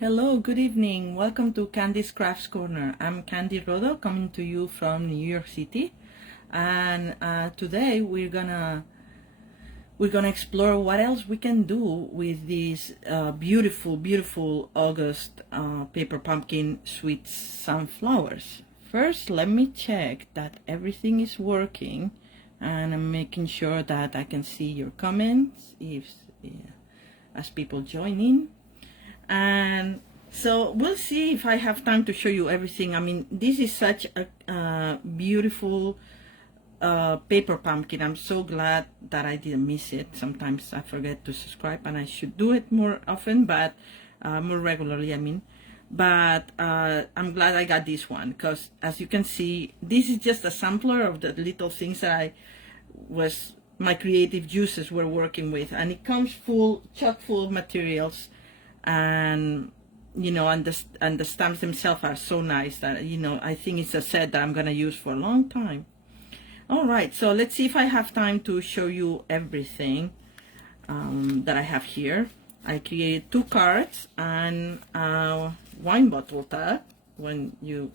Hello, good evening. Welcome to Candy's Crafts Corner. I'm Candy Rodo, coming to you from New York City, and today we're gonna explore what else we can do with these beautiful August paper pumpkin sweet sunflowers. First, let me check that everything is working, and I'm making sure that I can see your comments as people join in. And so we'll see if I have time to show you everything. I mean, this is such a beautiful paper pumpkin. I'm so glad that I didn't miss it. Sometimes I forget to subscribe, and I should do it more often, but more regularly, I mean. But I'm glad I got this one, because as you can see, this is just a sampler of the little things that my creative juices were working with, and it comes chock full of materials. And and the stamps themselves are so nice that I think it's a set that I'm gonna use for a long time. All right, so let's see if I have time to show you everything that I have here. I created 2 cards and a wine bottle tag. When you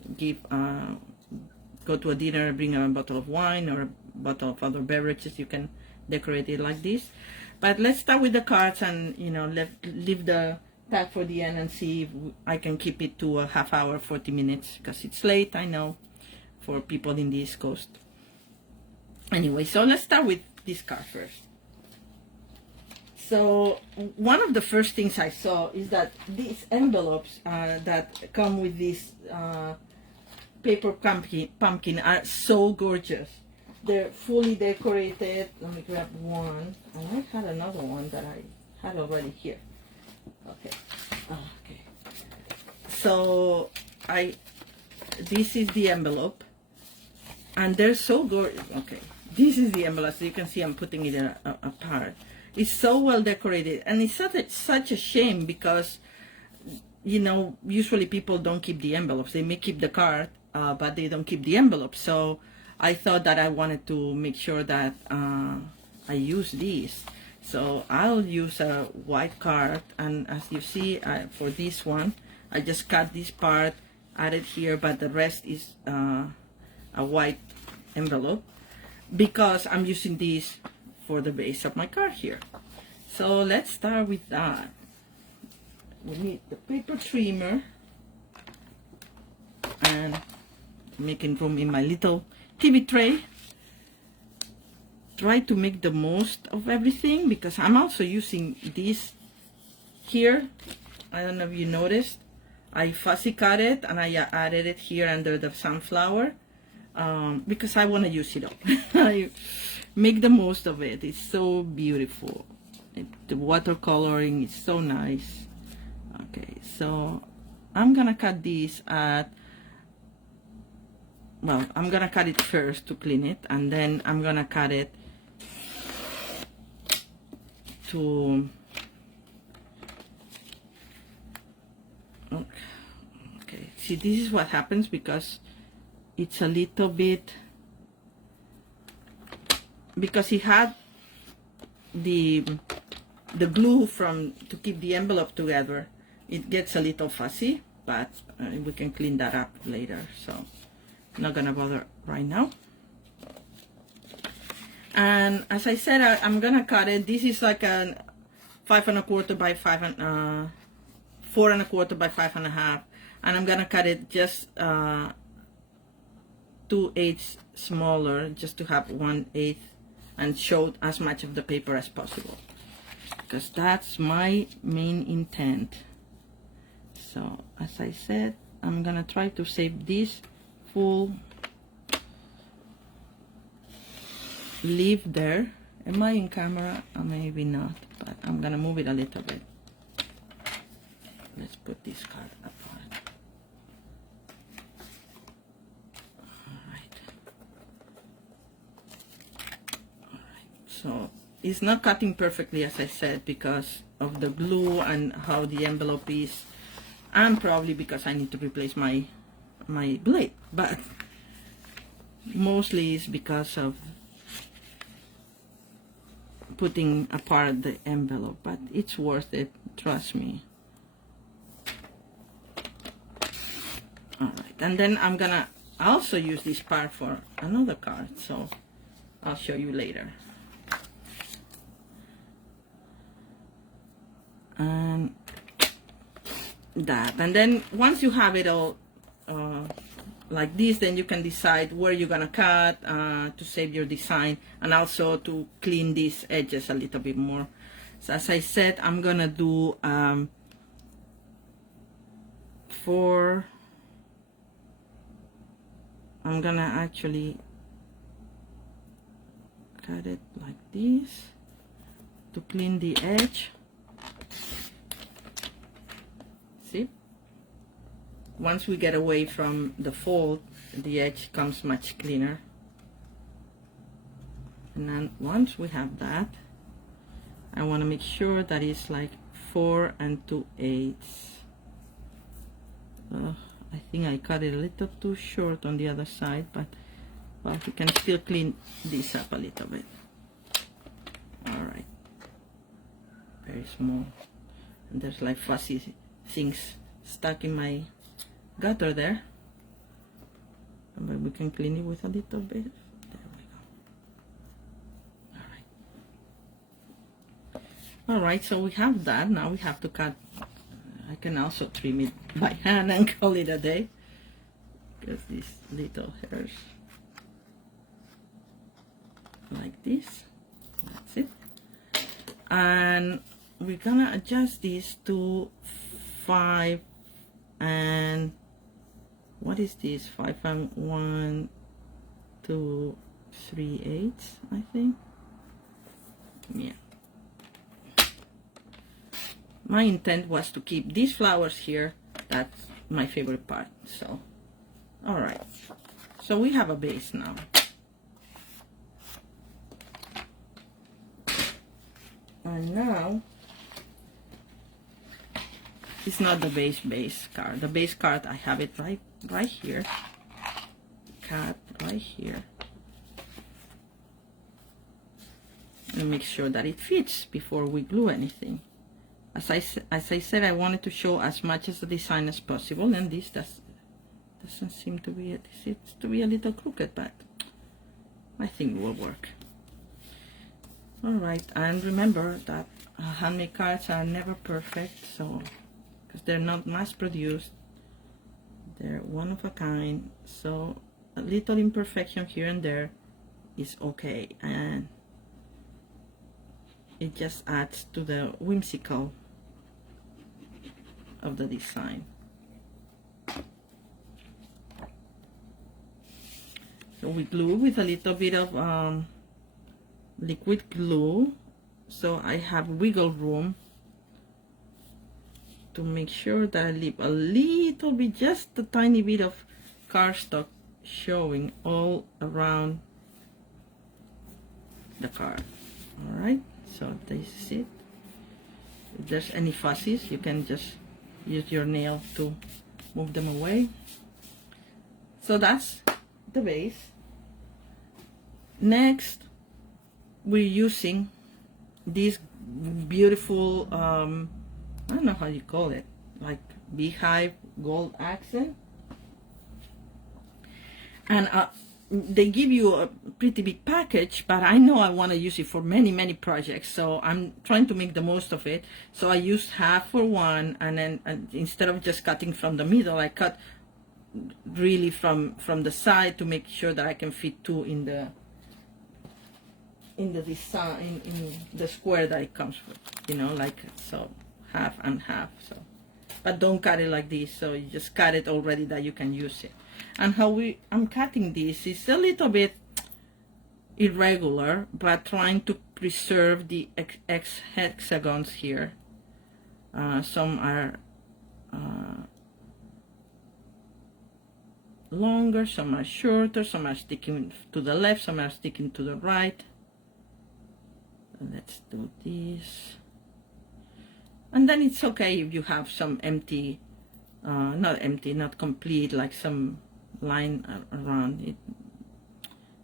go to a dinner, bring a bottle of wine or a bottle of other beverages, you can decorate it like this. But let's start with the cards, and leave the tag for the end and see if I can keep it to a half hour, 40 minutes, because it's late, I know, for people in the East Coast. Anyway, so let's start with this card first. So one of the first things I saw is that these envelopes that come with this paper pumpkin are so gorgeous. They're fully decorated. Let me grab one. I had another one that I had already here. Okay. So this is the envelope, and they're so gorgeous. Okay, this is the envelope. So you can see I'm putting it apart. It's so well decorated, and it's such a shame because usually people don't keep the envelopes. They may keep the card, but they don't keep the envelope. So I thought that I wanted to make sure that I use these. So I'll use a white card, and as you see, for this one, I just cut this part, added here, but the rest is a white envelope, because I'm using this for the base of my card here. So let's start with that. We need the paper trimmer, and making room in my little TV tray. Try to make the most of everything, because I'm also using this here. I don't know if you noticed, I fussy cut it and I added it here under the sunflower, because I want to use it all. I make the most of it. It's so beautiful. The watercoloring is so nice. Okay, so I'm gonna cut this I'm gonna cut it first to clean it, and then I'm gonna cut it to okay. See, this is what happens because it's a little bit, because it had the glue to keep the envelope together. It gets a little fussy, but we can clean that up later, so I'm not gonna bother right now. And as I said, I'm gonna cut it. This is like a 5 1/4 by 4 1/4 by 5 1/2, and I'm gonna cut it just 2/8 smaller, just to have 1/8 and show as much of the paper as possible, because that's my main intent. So as I said, I'm gonna try to save this full leaf there. Am I in camera? Maybe not, but I'm gonna move it a little bit. Let's put this card apart. Alright, so it's not cutting perfectly, as I said, because of the glue and how the envelope is, and probably because I need to replace my blade, but mostly it's because of putting apart the envelope. But it's worth it, trust me. And then I'm gonna also use this part for another card, so I'll show you later. And that, and then once you have it all like this, then you can decide where you're gonna cut to save your design, and also to clean these edges a little bit more. So as I said, I'm gonna do I'm gonna actually cut it like this to clean the edge. See, once we get away from the fold, the edge comes much cleaner. And then once we have that, I want to make sure that it's like 4 2/8. I think I cut it a little too short on the other side, but well, we can still clean this up a little bit. All right, very small, and there's like fuzzy things stuck in my gutter there, but we can clean it with a little bit. There we go. All right, so we have that. Now we have to cut. I can also trim it by hand and call it a day, because these little hairs like this. That's it. And we're gonna adjust this to 5 and what is this? 5 and 1 2 3/8, I think. Yeah. My intent was to keep these flowers here. That's my favorite part. So, all right. So we have a base now. And now, it's not the base card. The base card, I have it right here. Cut right here. And make sure that it fits before we glue anything. As I said, I wanted to show as much of the design as possible, and this doesn't seem to be, it seems to be a little crooked, but I think it will work. All right, and remember that handmade cards are never perfect, so because they're not mass-produced, they're one of a kind, so a little imperfection here and there is okay, and it just adds to the whimsical of the design. So we glue with a little bit of liquid glue, so I have wiggle room to make sure that I leave a little bit, just a tiny bit of cardstock showing all around the card. All right, so this is it. If there's any fuzzies, you can just use your nail to move them away. So that's the base. Next, we're using this beautiful, I don't know how you call it, like beehive gold accent. And they give you a pretty big package, but I know I want to use it for many projects, so I'm trying to make the most of it. So I used half for one, and then instead of just cutting from the middle, I cut really from the side to make sure that I can fit 2 in the design, in the square that it comes with, you know, like so, half and half. So, but don't cut it like this, so you just cut it already that you can use it. And how I'm cutting this is a little bit irregular, but trying to preserve the hexagons here. Some are longer, some are shorter, some are sticking to the left, some are sticking to the right. Let's do this. And then it's okay if you have some empty, not complete, like some line around it,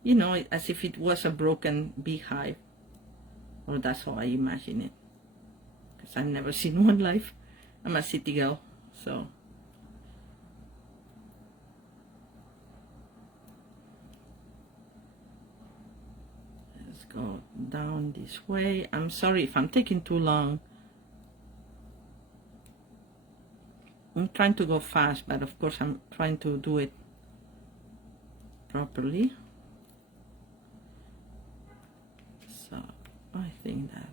you know, as if it was a broken beehive, or that's how I imagine it, because I've never seen one live. I'm a city girl, so go down this way. I'm sorry if I'm taking too long. I'm trying to go fast, but of course I'm trying to do it properly. So I think that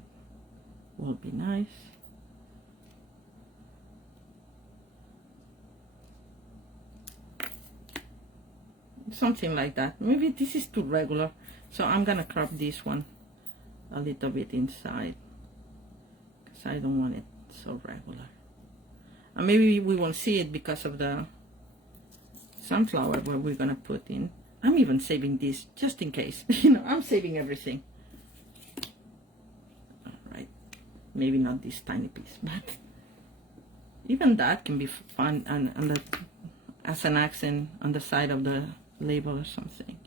will be nice. Something like that. Maybe this is too regular, so I'm gonna crop this one a little bit inside because I don't want it so regular. And maybe we won't see it because of the sunflower where we're gonna put in. I'm even saving this just in case. You know, I'm saving everything. All right, maybe not this tiny piece, but even that can be fun and as an accent on the side of the label or something.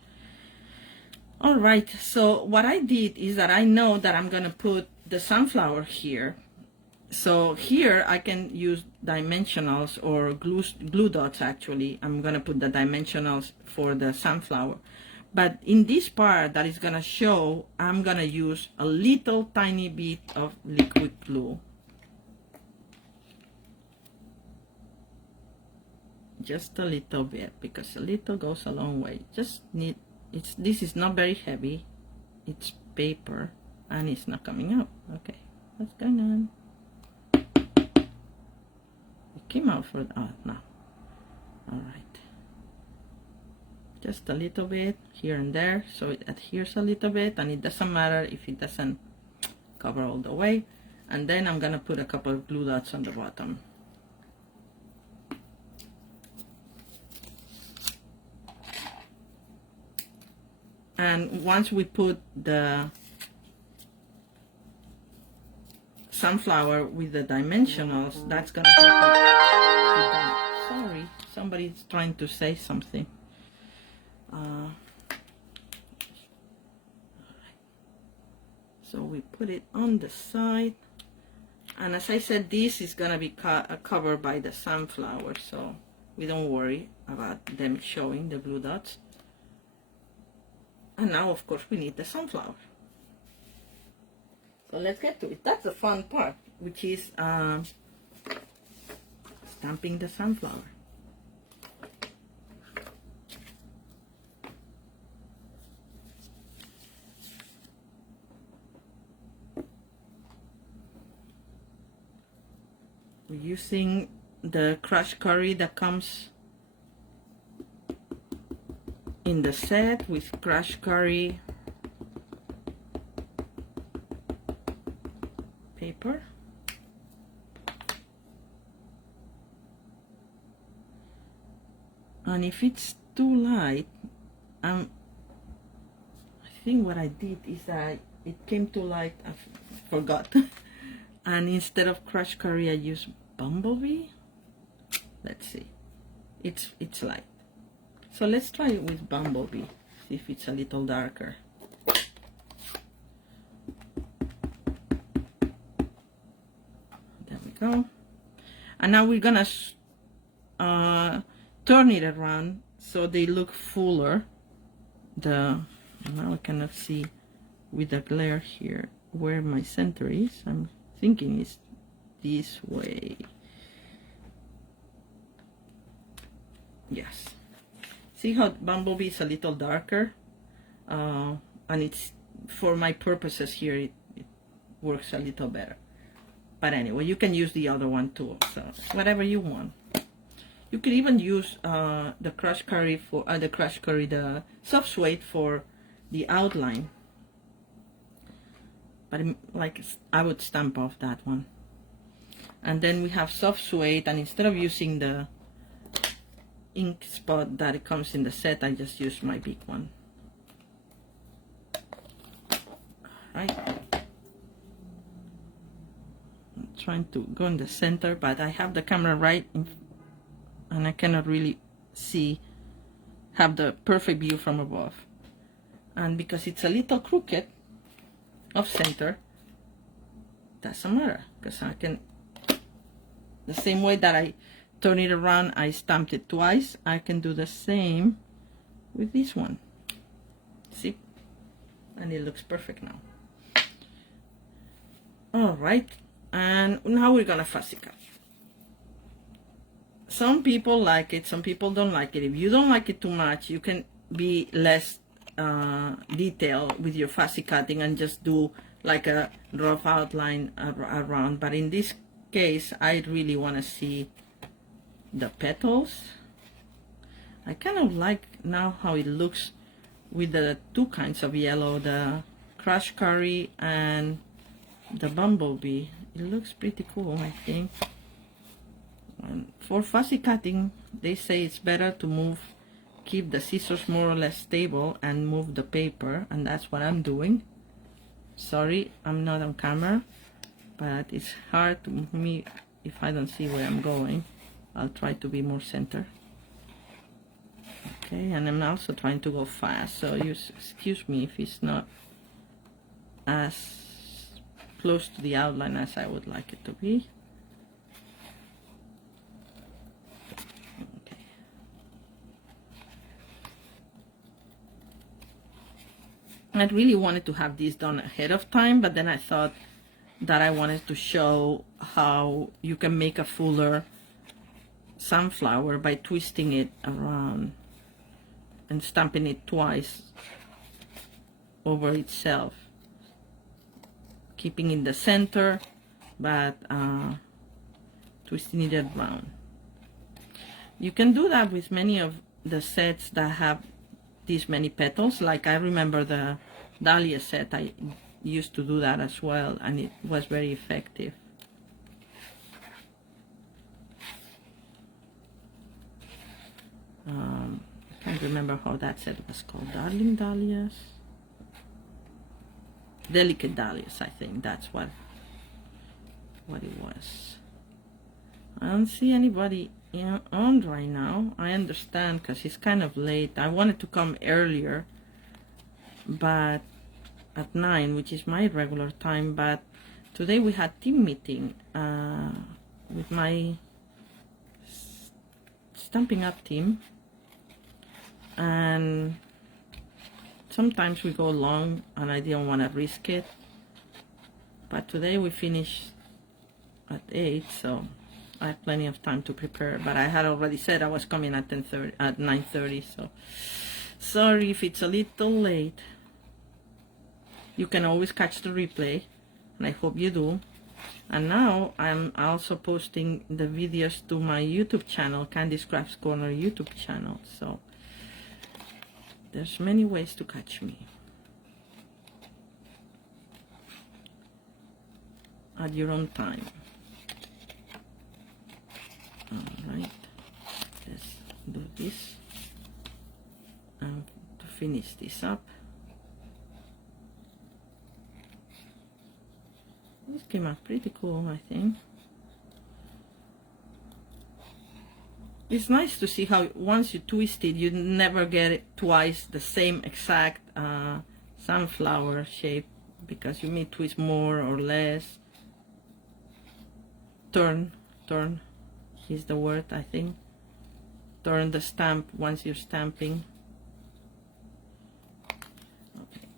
All right, so what I did is that I know that I'm gonna put the sunflower here. So here I can use dimensionals or glue dots. Actually, I'm gonna put the dimensionals for the sunflower, but in this part that is gonna show, I'm gonna use a little tiny bit of liquid glue. Just a little bit, because a little goes a long way. Just need, this is not very heavy, it's paper and it's not coming up. Okay, what's going on? It came out for no. All right, just a little bit here and there so it adheres a little bit, and it doesn't matter if it doesn't cover all the way. And then I'm gonna put a couple of glue dots on the bottom. And once we put the sunflower with the dimensionals, that's gonna happen. Sorry, somebody's trying to say something. All right. So we put it on the side, and as I said, this is gonna be covered by the sunflower, so we don't worry about them showing the blue dots. And now, of course, we need the sunflower. So let's get to it. That's the fun part, which is stamping the sunflower. We're using the crushed curry that comes in the set with crushed curry paper. And if it's too light, I think what I did is that it came too light, I forgot. And instead of crushed curry, I used Bumblebee. Let's see, it's light. So let's try it with Bumblebee, see if it's a little darker. There we go. And now we're gonna turn it around so they look fuller. Now I cannot see with the glare here where my center is. I'm thinking it's this way. Yes. See how Bumblebee is a little darker, and it's, for my purposes here, it works a little better. But anyway, you can use the other one too, so whatever you want. You could even use the crushed curry for the soft suede for the outline. But like, I would stamp off that one. And then we have soft suede, and instead of using the ink spot that it comes in the set, I just use my big one. Right. I'm trying to go in the center, but I have the camera right in, and I cannot really have the perfect view from above. And because it's a little crooked off center, doesn't matter, because I can, the same way that I turn it around, I stamped it twice, I can do the same with this one. See, and it looks perfect now. All right, and now we're gonna fussy cut. Some people like it, some people don't like it. If you don't like it too much, you can be less detailed with your fussy cutting and just do like a rough outline around. But in this case, I really want to see the petals. I kind of like now how it looks with the two kinds of yellow, the crushed curry and the bumblebee. It looks pretty cool, I think. And for fussy cutting, they say it's better to keep the scissors more or less stable and move the paper, and that's what I'm doing. Sorry, I'm not on camera, but it's hard to move me if I don't see where I'm going. I'll try to be more center. Okay, and I'm also trying to go fast, so you excuse me if it's not as close to the outline as I would like it to be. Okay. I really wanted to have this done ahead of time, but then I thought that I wanted to show how you can make a fuller sunflower by twisting it around and stamping it twice over itself, keeping in the center but twisting it around. You can do that with many of the sets that have these many petals. Like I remember the Dahlia set, I used to do that as well, and it was very effective. I can't remember how that set was called. Darling Dahlias? Delicate Dahlias, I think that's what it was. I don't see anybody on right now. I understand because it's kind of late. I wanted to come earlier, but at 9, which is my regular time, but today we had team meeting with my Stampin' Up team, and sometimes we go long and I didn't want to risk it, but today we finished at 8, so I have plenty of time to prepare. But I had already said I was coming at 9:30, so sorry if it's a little late. You can always catch the replay, and I hope you do. And now I'm also posting the videos to my YouTube channel, Candice Crafts Corner YouTube channel, so there's many ways to catch me at your own time. Alright, let's do this to finish this up. This came out pretty cool, I think. It's nice to see how once you twist it, you never get it twice the same exact sunflower shape, because you may twist more or less. Turn is the word, I think. Turn the stamp once you're stamping. Okay.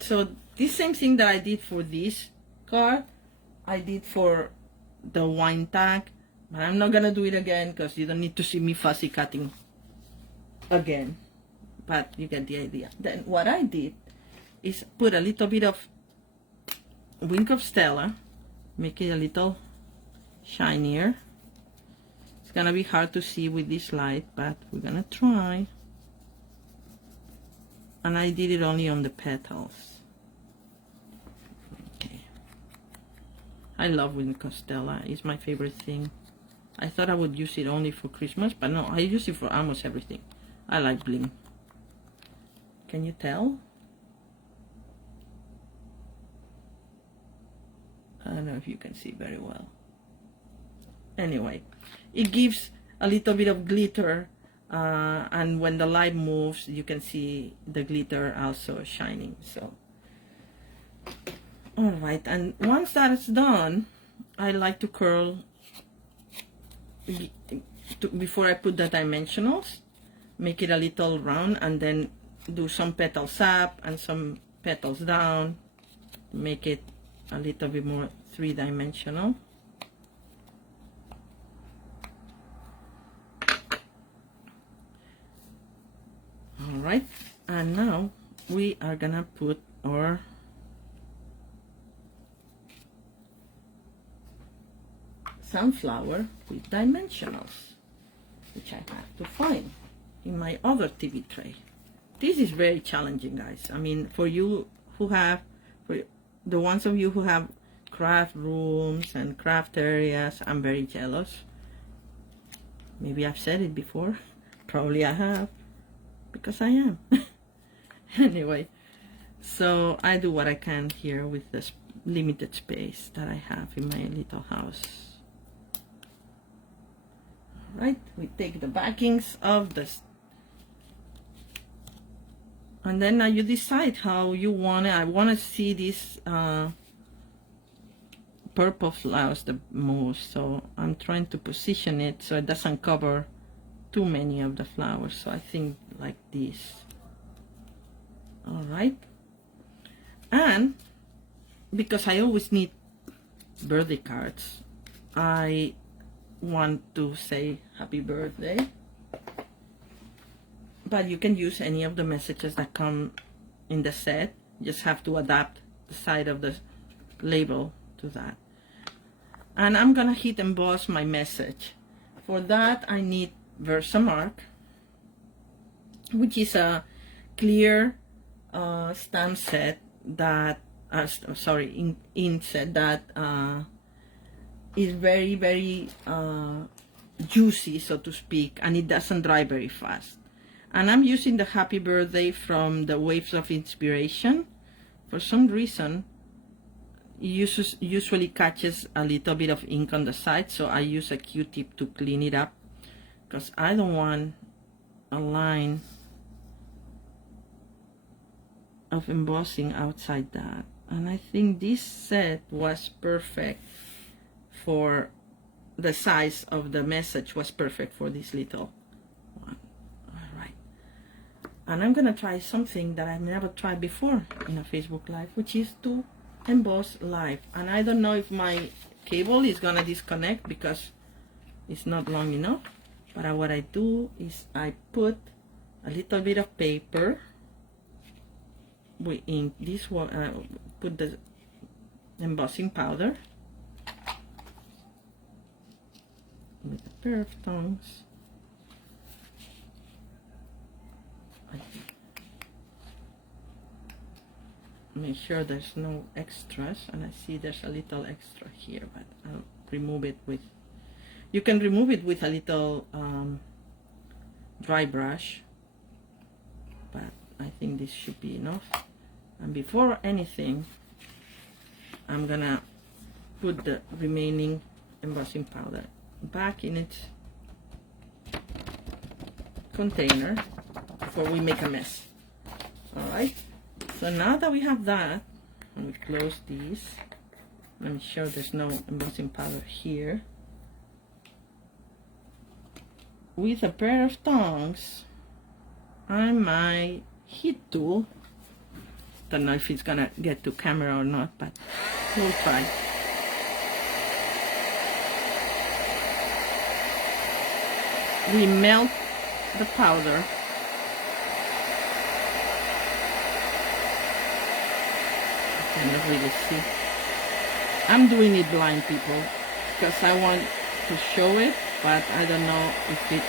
So this same thing that I did for this card, I did for the wine tag, but I'm not gonna do it again because you don't need to see me fussy cutting again, but you get the idea. Then what I did is put a little bit of Wink of Stella, make it a little shinier. It's gonna be hard to see with this light, but we're gonna try. And I did it only on the petals. I love Wink of Stella. It's my favorite thing. I thought I would use it only for Christmas, but no, I use it for almost everything. I like bling. Can you tell? I don't know if you can see very well. Anyway, it gives a little bit of glitter, and when the light moves, you can see the glitter also shining. So alright, and once that's done, I like to curl before I put the dimensionals, make it a little round, and then do some petals up and some petals down, make it a little bit more three-dimensional. All right, and now we are gonna put our sunflower with dimensionals, which I have to find in my other TV tray. This is very challenging, guys. I mean, for you who have, for the ones of you who have craft rooms and craft areas, I'm very jealous. Maybe I've said it before. Probably I have, because I am. Anyway, so I do what I can here with this limited space that I have in my little house. All right, we take the backings of this, and then now you decide how you want it. I want to see this purple flowers the most, so I'm trying to position it so it doesn't cover too many of the flowers. So I think like this. All right, and because I always need birthday cards, I want to say happy birthday, but you can use any of the messages that come in the set. You just have to adapt the side of the label to that. And I'm gonna hit emboss my message. For that I need Versamark, which is a clear stamp set that ink set that is very, very juicy, so to speak, and it doesn't dry very fast. And I'm using the happy birthday from the Waves of Inspiration. For some reason it usually catches a little bit of ink on the side, so I use a Q-tip to clean it up, because I don't want a line of embossing outside that. And I think this set was perfect for the size of the message, was perfect for this little one. All right, and I'm gonna try something that I've never tried before in a Facebook Live, which is to emboss live. And I don't know if my cable is gonna disconnect because it's not long enough, but what I do is I put a little bit of paper with ink. This one, put the embossing powder with a pair of tongs. Make sure there's no extras, and I see there's a little extra here, but I'll remove it with, you can remove it with a little dry brush, but I think this should be enough. And before anything, I'm gonna put the remaining embossing powder back in its container before we make a mess. All right, so now that we have that, let me close these. Let me show there's no embossing powder here. With a pair of tongs and my heat tool, don't know if it's gonna get to camera or not, but we'll try. We melt the powder. I cannot really see. I'm doing it blind, people, because I want to show it, but I don't know if it's...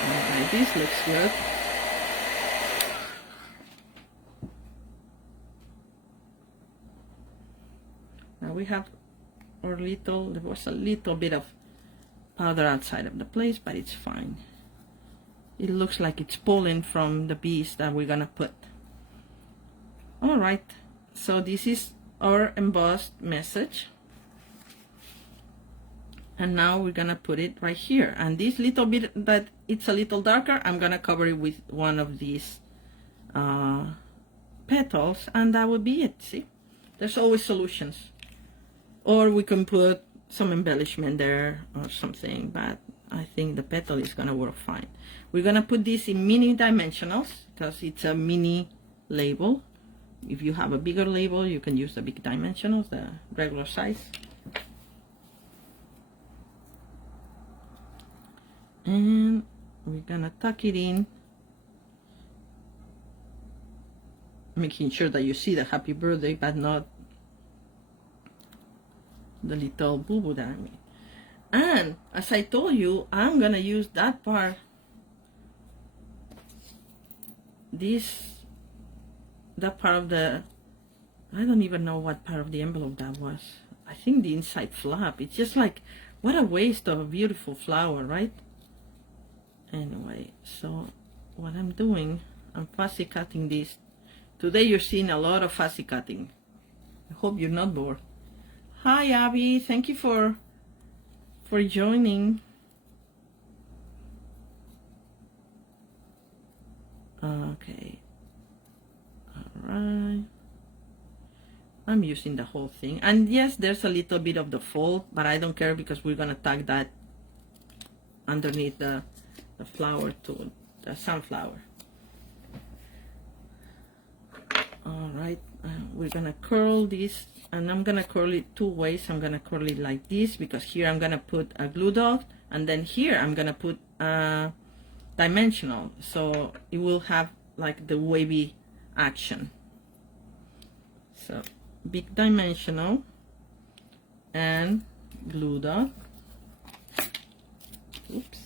Alright, this looks good. Now we have our little, there was a little bit of powder outside of the place, but it's fine. It looks like it's pollen from the bees that we're gonna put. Alright, so this is our embossed message. And now we're gonna put it right here. And this little bit that it's a little darker, I'm gonna cover it with one of these petals, and that would be it. See, there's always solutions. Or we can put some embellishment there or something, but I think the petal is gonna work fine. We're gonna put this in mini dimensionals because it's a mini label. If you have a bigger label, you can use the big dimensionals, the regular size. And we're gonna tuck it in, making sure that you see the happy birthday, but not the little boo-boo that I made. And as I told you, I'm gonna use that part, that part of the, I don't even know what part of the envelope that was. I think the inside flap. It's just like, what a waste of a beautiful flower, right? Anyway, so what I'm doing, I'm fussy cutting this. Today you're seeing a lot of fussy cutting. I hope you're not bored. Hi Abby, thank you for joining. Okay, all right. I'm using the whole thing, and yes, there's a little bit of the fold, but I don't care because we're gonna tag that underneath the flower to the sunflower. All right, we're gonna curl this, and I'm gonna curl it two ways. I'm gonna curl it like this because here I'm gonna put a glue dot, and then here I'm gonna put a dimensional, so it will have like the wavy action. So big dimensional and glue dot. Oops.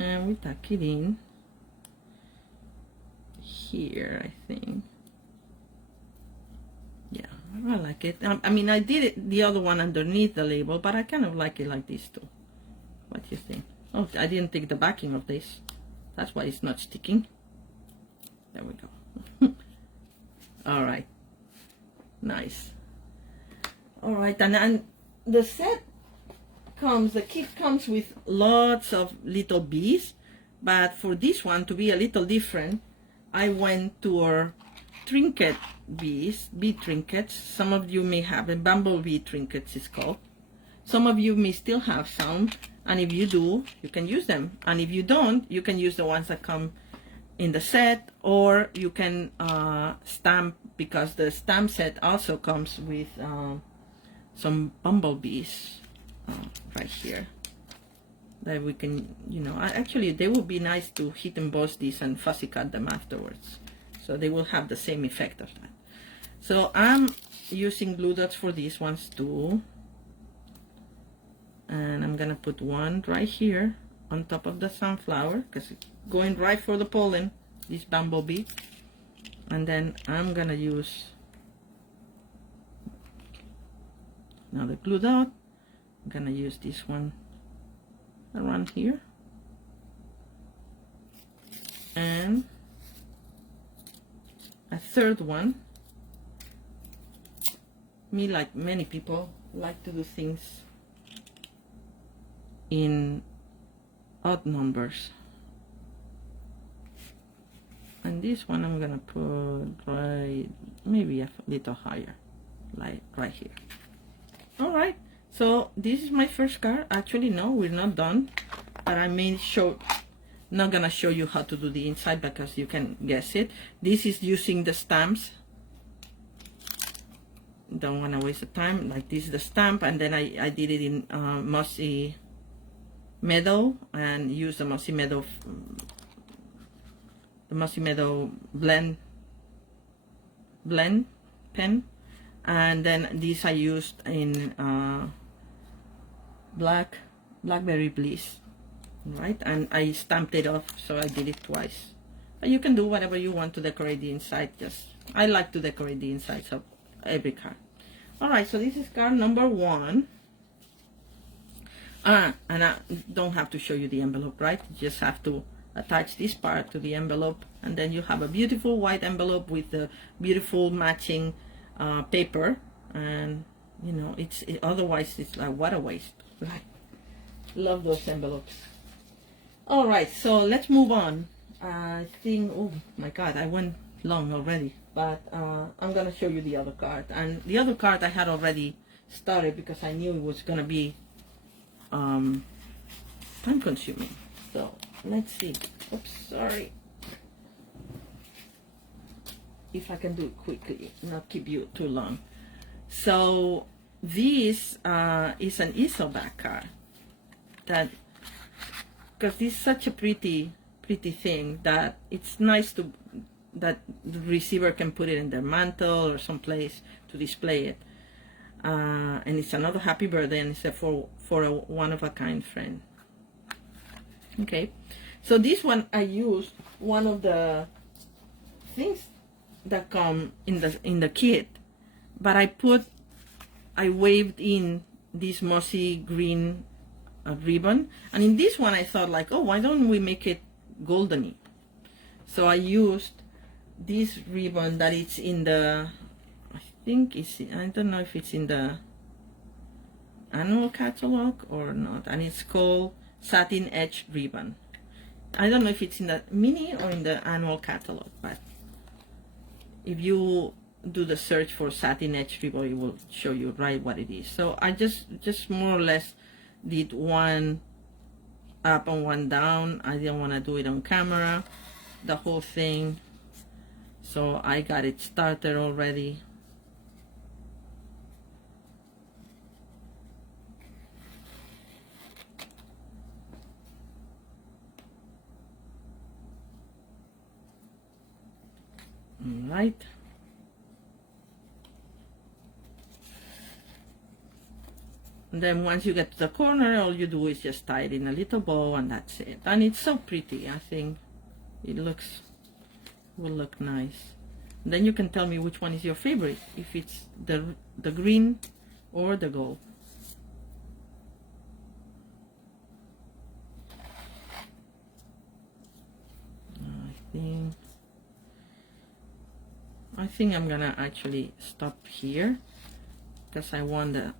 And we tuck it in here, I think. Yeah, I like it. I mean, I did it, the other one underneath the label, but I kind of like it like this too. What do you think? Oh, I didn't take the backing of this. That's why it's not sticking. There we go. All right. Nice. All right, and the set comes, the kit comes with lots of little bees, but for this one to be a little different, I went to our trinket bees, bee trinkets. Some of you may have a bumblebee trinkets, it's called. Some of you may still have some, and if you do, you can use them. And if you don't, you can use the ones that come in the set, or you can stamp, because the stamp set also comes with some bumblebees right here that we can, you know, actually they would be nice to heat emboss these and fussy cut them afterwards, so they will have the same effect of that. So I'm using glue dots for these ones too, and I'm gonna put one right here on top of the sunflower because it's going right for the pollen, this bumblebee. And then I'm gonna use another glue dot. I'm gonna use this one around here, and a third one. Me, like many people, like to do things in odd numbers, and this one I'm gonna put right, maybe a little higher, like right here. All right, so this is my first card. Actually, no, we're not done, but I may show, not gonna show you how to do the inside because you can guess it. This is using the stamps. Don't want to waste the time. Like, this is the stamp, and then I did it in Mossy Meadow, and use the Mossy Meadow blend pen, and then this I used in Blackberry Bliss, right? And I stamped it off, so I did it twice. But you can do whatever you want to decorate the inside. Just, I like to decorate the insides of every card. All right, so this is card number 1. And I don't have to show you the envelope, right? You just have to attach this part to the envelope, and then you have a beautiful white envelope with the beautiful matching paper. And you know, otherwise it's like, what a waste, right? Love those envelopes. All right, so let's move on. I think, oh my god, I went long already. but I'm gonna show you the other card. And the other card I had already started because I knew it was gonna be time consuming. So let's see. Oops, sorry. If I can do it quickly, not keep you too long. So this is an Isoback card, that because this is such a pretty thing that it's nice to that the receiver can put it in their mantle or someplace to display it. And it's another happy birthday, and it's for a one-of-a-kind friend. Okay, so this one I used one of the things that come in the kit, but I waved in this mossy green ribbon, and in this one I thought like, oh, why don't we make it goldeny? So I used this ribbon that it's in the, I think it's, I don't know if it's in the annual catalog or not, and it's called Satin Edge Ribbon. I don't know if it's in the mini or in the annual catalog, but if you do the search for Satin Edge Ribbon, it will show you right what it is. So I just more or less did one up and one down. I didn't want to do it on camera, the whole thing. So I got it started already. All right. And then once you get to the corner, all you do is just tie it in a little bow, and that's it. And it's so pretty. I think it will look nice. And then you can tell me which one is your favorite, if it's the green or the gold. I think I'm gonna actually stop here because I want the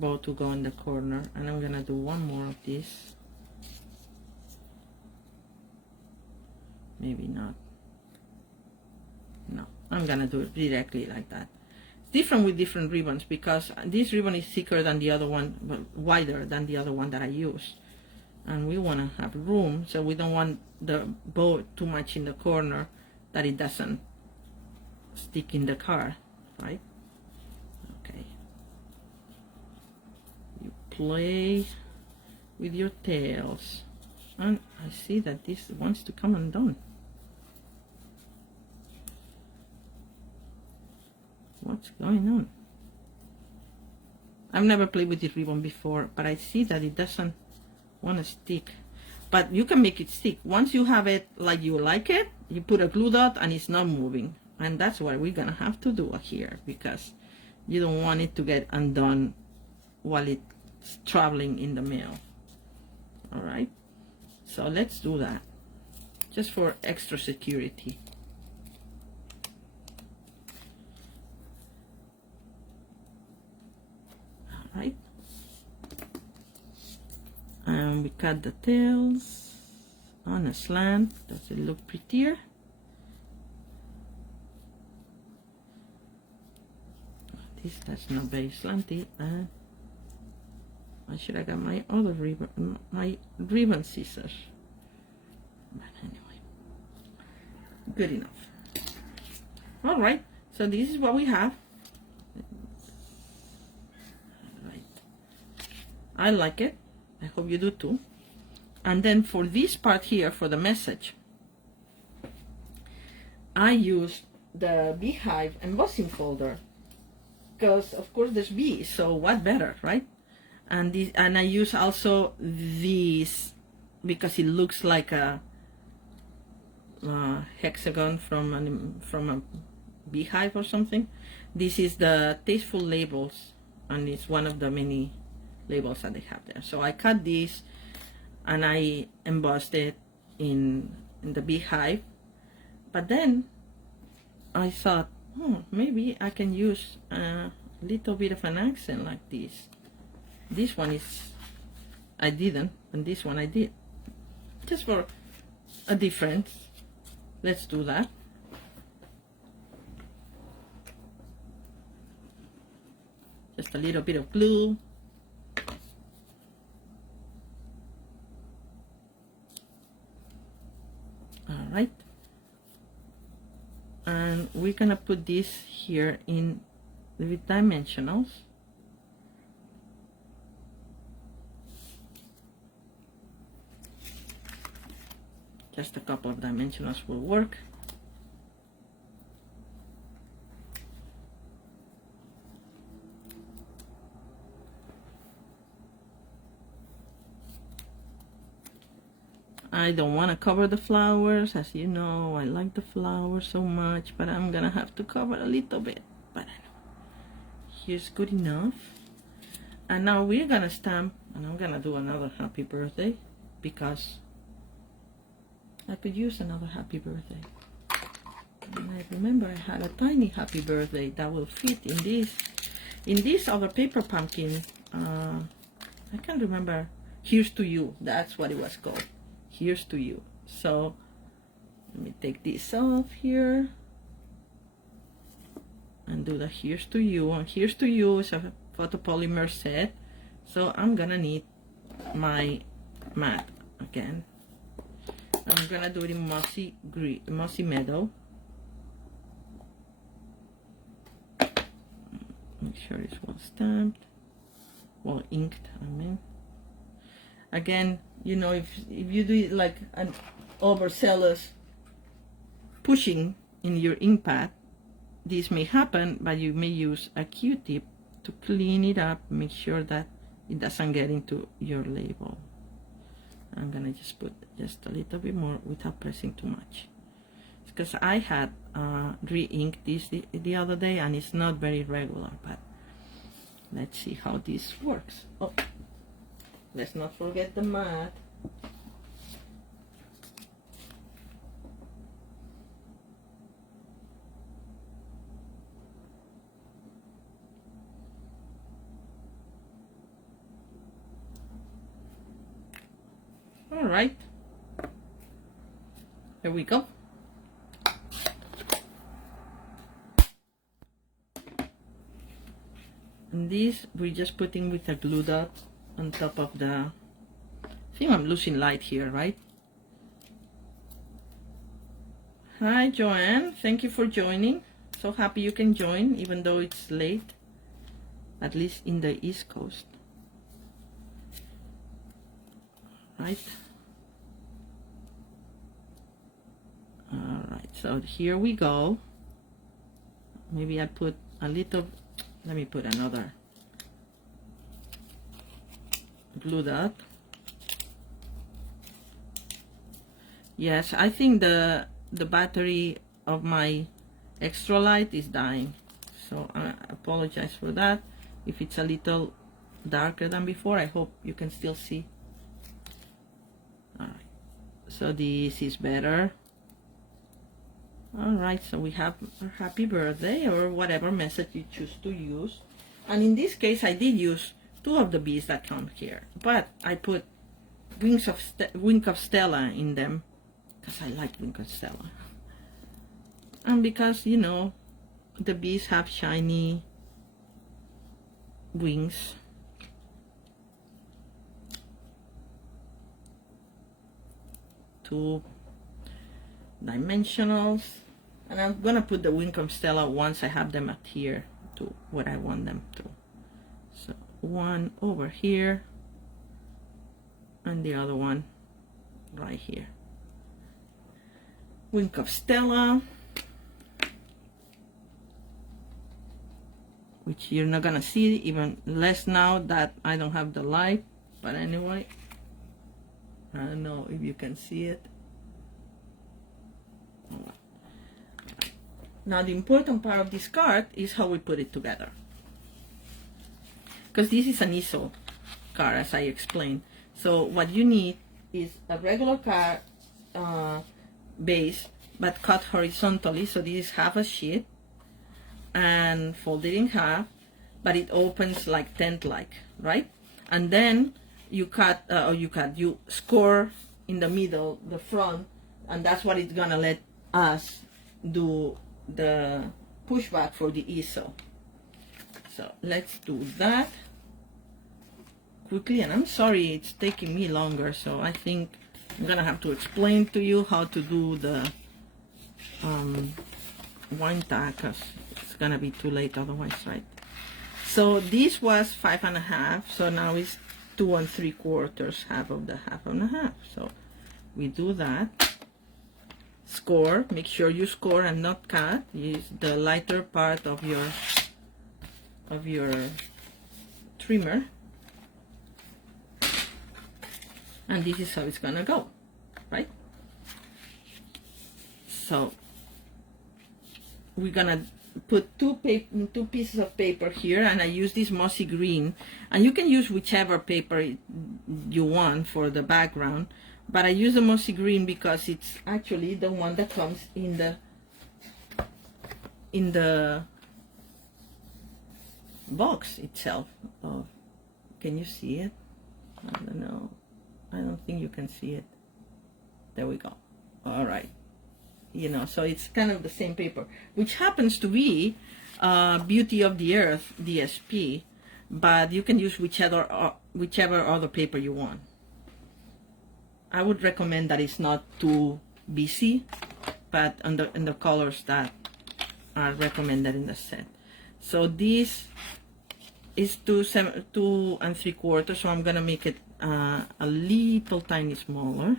bow to go in the corner, and I'm gonna do one more of this. Maybe not. No, I'm gonna do it directly like that. It's different with different ribbons because this ribbon is thicker than the other one, but wider than the other one that I used, and we want to have room, so we don't want the bow too much in the corner that it doesn't stick in the card, right? Okay. You play with your tails, and I see that this wants to come undone. What's going on? I've never played with this ribbon before, but I see that it doesn't want to stick. But you can make it stick. Once you have it like you like it, you put a glue dot and it's not moving. And that's what we're gonna have to do here, because you don't want it to get undone while it's traveling in the mail. All right, so let's do that just for extra security. All right, and we cut the tails on a slant. Does it look prettier? That's not very slanty, and I should have got my other ribbon, my ribbon scissors. But anyway, good enough. All right, so this is what we have. All right, I like it. I hope you do too. And then for this part here, for the message, I used the Beehive embossing folder. Because of course there's bees, so what better, right? And this, and I use also this because it looks like a hexagon from a beehive or something. This is the Tasteful Labels, and it's one of the many labels that they have there. So I cut this and I embossed it in the beehive. But then I thought, oh, maybe I can use a little bit of an accent like this. This one is, I didn't, and this one I did. Just for a difference. Let's do that. Just a little bit of glue. All right. And we're gonna put this here in the dimensionals. Just a couple of dimensionals will work. I don't want to cover the flowers, as you know. I like the flowers so much, but I'm gonna have to cover a little bit. But I know here's good enough. And now we're gonna stamp, and I'm gonna do another happy birthday because I could use another happy birthday. And I remember I had a tiny happy birthday that will fit in this other paper pumpkin. I can't remember. Here's to you. That's what it was called. Here's to you. So let me take this off here and do the here's to you. And here's to you is a photopolymer set. So I'm gonna need my mat again. I'm gonna do it in mossy meadow. Make sure it's well stamped, well inked, I mean. Again, you know, if you do it like an overzealous pushing in your ink pad, this may happen, but you may use a Q-tip to clean it up, make sure that it doesn't get into your label. I'm gonna just put just a little bit more without pressing too much. It's because I had re-inked this the other day and it's not very regular, but let's see how this works. Oh, let's not forget the mat. All right, here we go. And this we're just putting with a glue dot on top of the, I think I'm losing light here, right? Hi Joanne, thank you for joining. So happy you can join even though it's late, at least in the East Coast. Right. All right, so here we go. Maybe I put a little, let me put another glue dot. Yes, I think the battery of my extra light is dying, so I apologize for that. If it's a little darker than before, I hope you can still see. All right, so this is better. All right, so we have our happy birthday or whatever message you choose to use. And in this case, I did use two of the bees that come here, but I put Wings of Stella in them because I like Wings of Stella. And because, you know, the bees have shiny wings. Two dimensionals. And I'm gonna put the Wings of Stella once I have them adhere to what I want them to. So one over here and the other one right here. Wings of Stella, which you're not gonna see, even less now that I don't have the light, but anyway, I don't know if you can see it. Now the important part of this card is how we put it together, because this is an ISO card, as I explained. So what you need is a regular card base, but cut horizontally. So this is half a sheet and folded in half, but it opens like tent-like, right? And then you cut, you score in the middle, the front, and that's what it's gonna let us do the pushback for the ISO. So let's do that quickly, and I'm sorry it's taking me longer, so I think I'm gonna have to explain to you how to do the wine tag, because it's gonna be too late otherwise, right? So this was 5.5, so now it's 2 3/4, half of the half and a half. So we do that. Score, make sure you score and not cut. Use the lighter part of your trimmer, and this is how it's gonna go, right? So we're gonna put two pieces of paper here, and I use this mossy green, and you can use whichever paper you want for the background, but I use the mossy green because it's actually the one that comes in the box itself. Oh, can you see it? I don't know. I don't think you can see it. There we go. All right. You know, so it's kind of the same paper, which happens to be Beauty of the Earth DSP, but you can use whichever other paper you want. I would recommend that it's not too busy, but in the colors that are recommended in the set. So this is 2 3/4, so I'm gonna make it a little tiny smaller,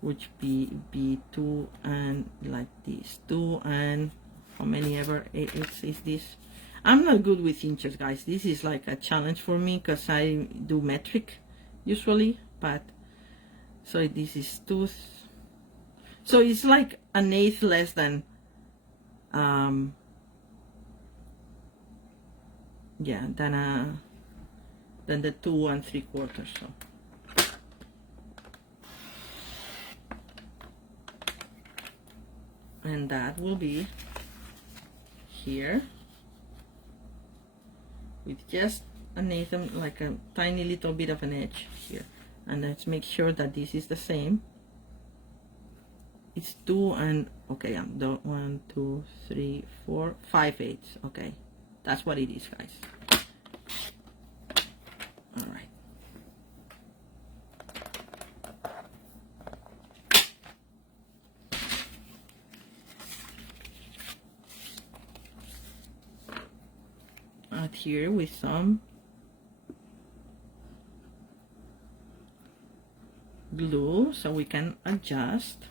which be 2 and like this, 2 and how many ever is this. I'm not good with inches, guys. This is like a challenge for me because I do metric usually, but so this is 2, so it's like 1/8 less than yeah, than the 2 3/4. So and that will be here with just an eighth, like a tiny little bit of an edge here. And let's make sure that this is the same. It's 2 and okay, I'm done. 1 2 3 4 5/8. Okay, that's what it is, guys. All right. Here with some glue so we can adjust,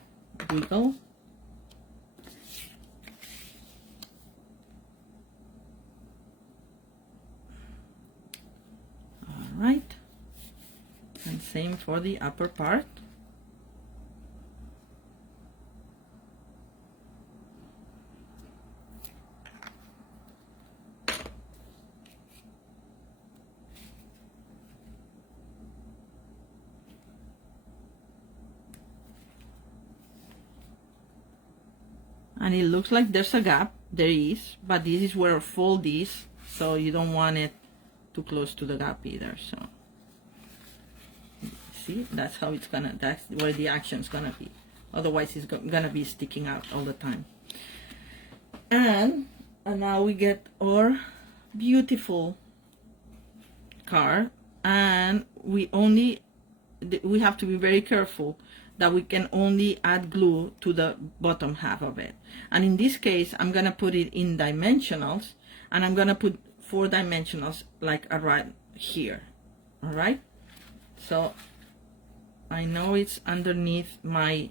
wiggle. All right, and same for the upper part. And it looks like there's a gap. There is, but this is where a fold is, so you don't want it too close to the gap either. So see, that's how it's gonna, that's where the action's gonna be. Otherwise it's gonna be sticking out all the time. And now we get our beautiful card, and we have to be very careful that we can only add glue to the bottom half of it. And in this case, I'm gonna put it in dimensionals, and I'm gonna put 4 dimensionals like right here. All right, so I know it's underneath my,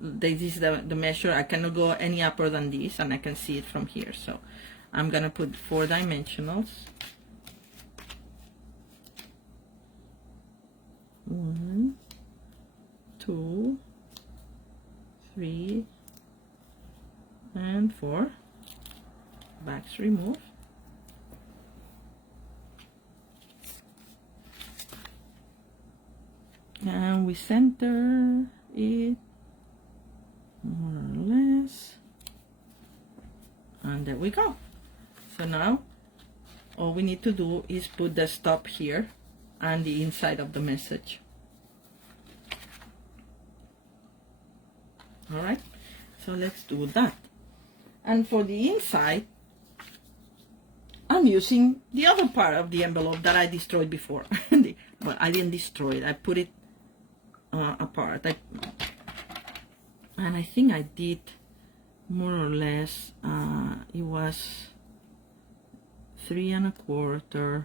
this is the measure. I cannot go any upper than this, and I can see it from here. So I'm gonna put 4 dimensionals. 1 2 3 and 4. Backs remove. And we center it more or less, and there we go. So now all we need to do is put the stop here and the inside of the message. All right, so let's do that. And for the inside, I'm using the other part of the envelope that I destroyed before. Well, I didn't destroy it. I put it apart. And I think I did more or less, it was 3 1/4.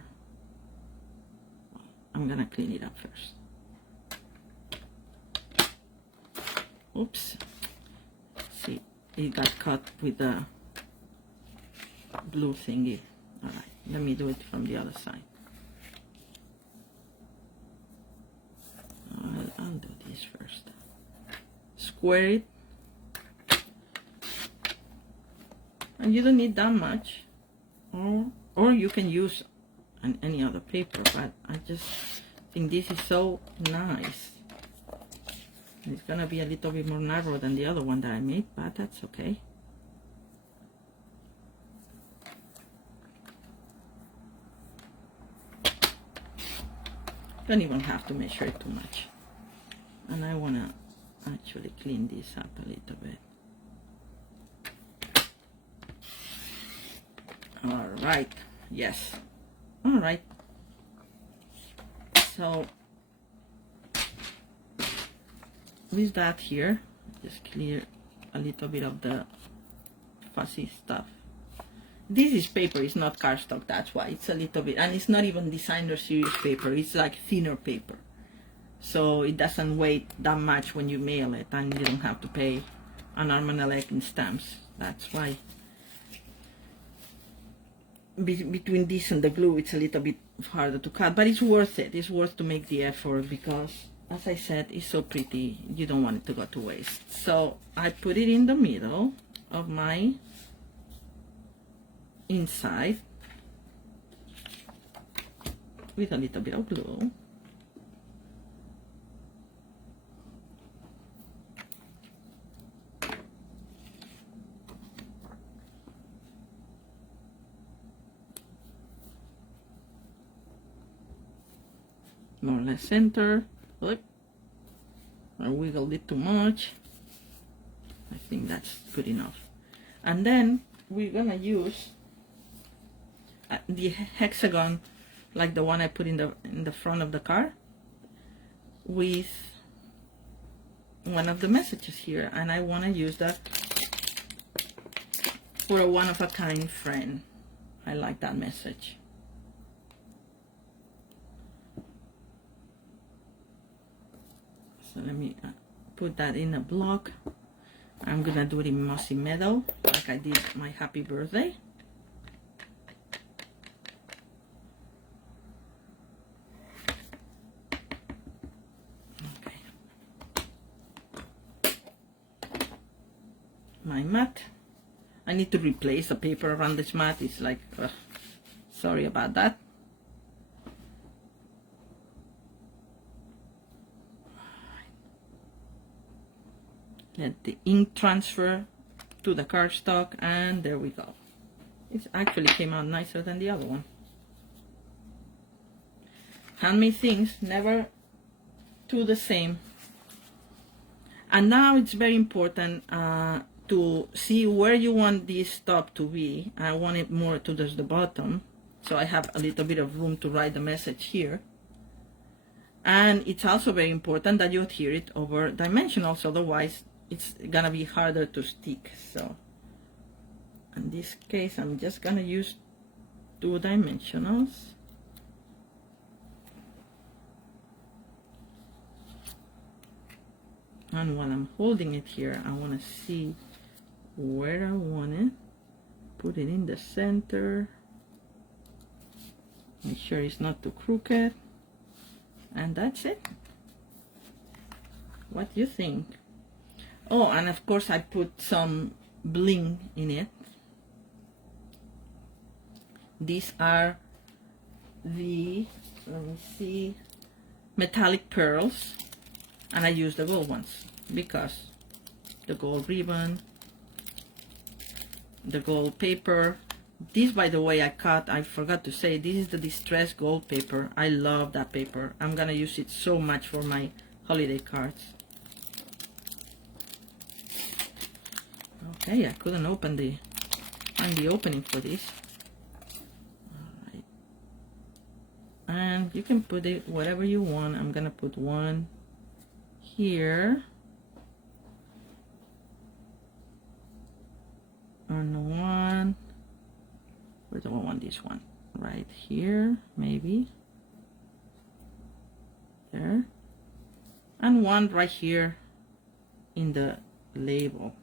I'm gonna clean it up first. Oops. See, it got cut with the blue thingy. All right, let me do it from the other side. I'll do this first. Square it. And you don't need that much. Or you can use any other paper, but I just think this is so nice. It's gonna be a little bit more narrow than the other one that I made, but that's okay. Don't even have to measure it too much. And I wanna actually clean this up a little bit. All right, yes. All right. So with that here, just clear a little bit of the fuzzy stuff. This is paper, it's not cardstock, that's why it's a little bit, and it's not even designer series paper, it's like thinner paper. So it doesn't weigh that much when you mail it, and you don't have to pay an arm and a leg in stamps. That's why between this and the glue it's a little bit harder to cut, but it's worth it. It's worth to make the effort because, as I said, it's so pretty, you don't want it to go to waste. So I put it in the middle of my inside with a little bit of glue. More or less center. Look, I wiggled it too much. I think that's good enough. And then we're gonna use the hexagon, like the one I put in the front of the card, with one of the messages here, and I want to use that for a one-of-a-kind friend. I like that message. So let me put that in a block. I'm gonna do it in mossy meadow, like I did my happy birthday. Okay. My mat. I need to replace the paper around this mat. It's like, sorry about that. Let the ink transfer to the cardstock, and there we go. It actually came out nicer than the other one. Handmade things, never two the same. And now it's very important to see where you want this top to be. I want it more towards the bottom, so I have a little bit of room to write the message here. And it's also very important that you adhere it over dimensionals, otherwise it's gonna be harder to stick. So in this case, I'm just gonna use 2 dimensionals. And while I'm holding it here, I want to see where I want it. Put it in the center. Make sure it's not too crooked. And that's it. What do you think? Oh, and of course I put some bling in it. These are the, let me see, metallic pearls. And I use the gold ones because the gold ribbon, the gold paper. This, by the way, I cut, I forgot to say, this is the distressed gold paper. I love that paper. I'm gonna use it so much for my holiday cards. Okay, I couldn't find the opening for this. and you can put it whatever you want. I'm gonna put one here and one, where do I want this one? Right here, maybe there, and one right here in the label.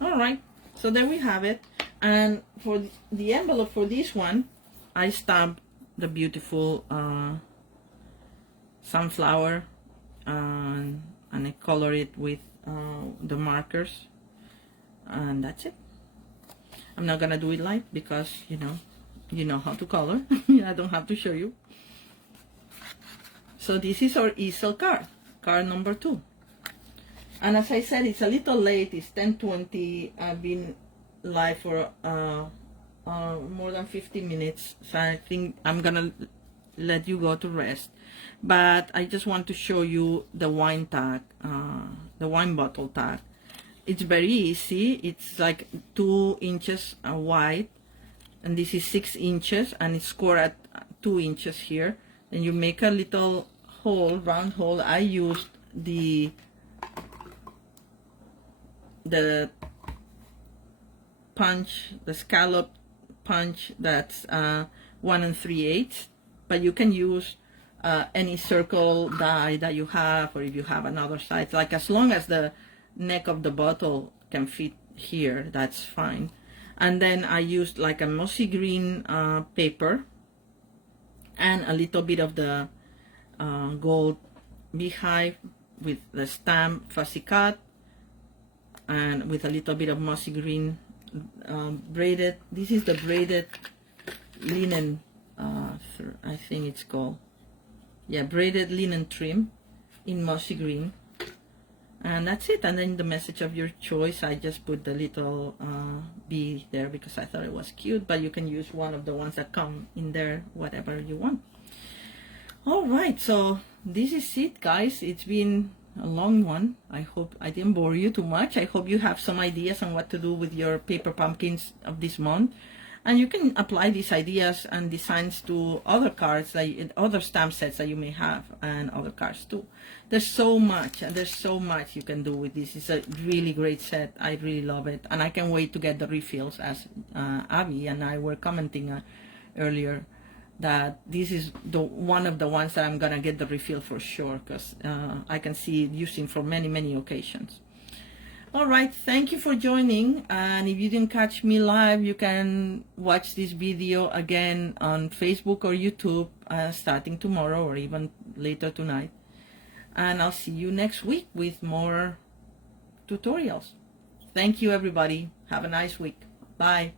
All right, so there we have it. And for the envelope for this one, I stamped the beautiful sunflower, and I color it with the markers, and that's it. I'm not gonna do it live because you know how to color. I don't have to show you. So this is our easel card number 2. And as I said, it's a little late. It's 10:20. I've been live for more than 50 minutes, so I think I'm gonna let you go to rest. But I just want to show you the wine tag, the wine bottle tag. It's very easy. It's like 2 inches wide, and this is 6 inches, and it's scored at 2 inches here. Then you make a little hole, round hole. I used the punch, the scallop punch, that's 1 3/8, but you can use any circle die that you have, or if you have another size, like as long as the neck of the bottle can fit here, that's fine. And then I used like a mossy green paper and a little bit of the gold beehive with the stamp fussy cut, and with a little bit of mossy green braided. This is the braided linen, I think it's called, yeah, braided linen trim in mossy green. And that's it. And then the message of your choice, I just put the little bee there because I thought it was cute, but you can use one of the ones that come in there, whatever you want. All right, so this is it, guys. It's been a long one. I hope I didn't bore you too much. I hope you have some ideas on what to do with your paper pumpkins of this month, and you can apply these ideas and designs to other cards, like other stamp sets that you may have, and other cards too. There's so much, and there's so much you can do with this. It's a really great set. I really love it, and I can't wait to get the refills, as Abby and I were commenting earlier, that this is one of the ones that I'm gonna get the refill for sure, because I can see it using for many occasions. All right, thank you for joining, and if you didn't catch me live, you can watch this video again on Facebook or YouTube starting tomorrow or even later tonight, and I'll see you next week with more tutorials. Thank you, everybody. Have a nice week. Bye.